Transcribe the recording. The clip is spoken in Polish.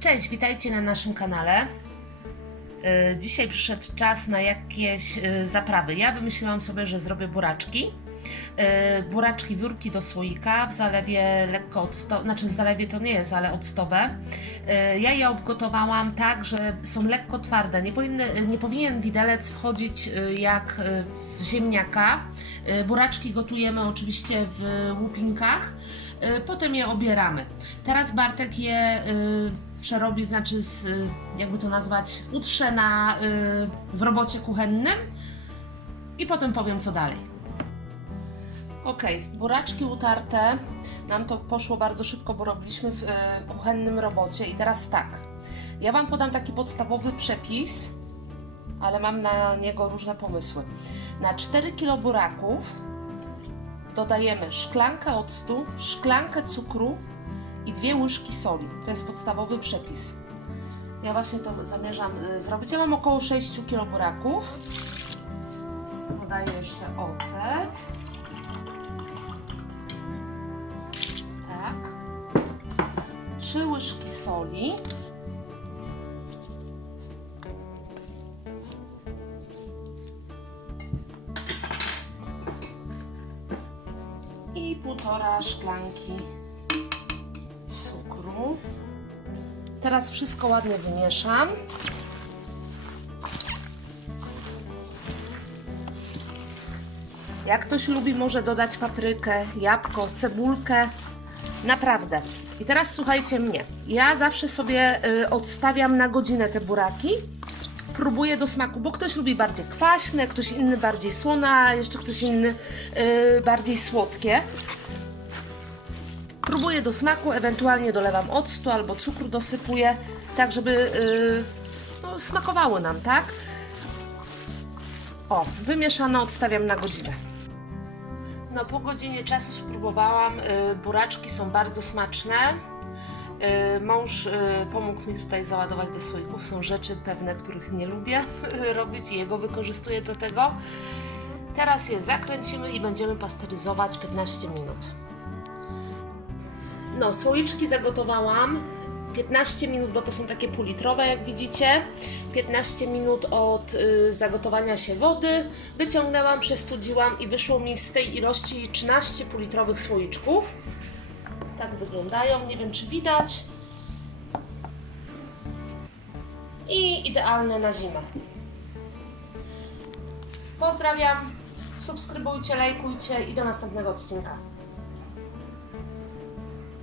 Cześć, witajcie na naszym kanale. Yy, Dzisiaj przyszedł czas na jakieś yy, zaprawy. Ja wymyśliłam sobie, że zrobię buraczki. Yy, Buraczki wiórki do słoika w zalewie lekko octowe, znaczy w zalewie to nie jest, ale octowe. Ja je obgotowałam tak, że są lekko twarde. Nie, powinny, nie powinien widelec wchodzić jak w ziemniaka. Buraczki gotujemy oczywiście w łupinkach. Potem je obieramy. Teraz Bartek je y, przerobi, znaczy z, y, jakby to nazwać, utrze na, y, w robocie kuchennym i potem powiem co dalej. Ok, buraczki utarte. Nam to poszło bardzo szybko, bo robiliśmy w y, kuchennym robocie. I teraz tak. Ja Wam podam taki podstawowy przepis, ale mam na niego różne pomysły. Na 4 kg buraków dodajemy szklankę octu, szklankę cukru i dwie łyżki soli. To jest podstawowy przepis. Ja właśnie to zamierzam y, zrobić. Ja mam około 6 kg buraków. Dodaję jeszcze ocet. Tak. Trzy łyżki soli. i półtora szklanki Teraz wszystko ładnie wymieszam. Jak ktoś lubi, może dodać paprykę, jabłko, cebulkę. Naprawdę. I teraz słuchajcie mnie. Ja zawsze sobie y, odstawiam na godzinę te buraki. Próbuję do smaku, bo ktoś lubi bardziej kwaśne, ktoś inny bardziej słone, a jeszcze ktoś inny y, bardziej słodkie. Próbuję do smaku, ewentualnie dolewam octu albo cukru dosypuję, tak żeby y, no, smakowało nam, tak? O, wymieszane odstawiam na godzinę. No po godzinie czasu spróbowałam, y, buraczki są bardzo smaczne. Y, Mąż y, pomógł mi tutaj załadować do słoików. Są rzeczy pewne, których nie lubię robić i jego wykorzystuję do tego. Teraz je zakręcimy i będziemy pasteryzować 15 minut. No, słoiczki zagotowałam 15 minut, bo to są takie półlitrowe, jak widzicie. 15 minut od y, zagotowania się wody. Wyciągnęłam, przestudziłam i wyszło mi z tej ilości 13 półlitrowych słoiczków. Tak wyglądają, nie wiem czy widać. I idealne na zimę. Pozdrawiam, subskrybujcie, lajkujcie i do następnego odcinka.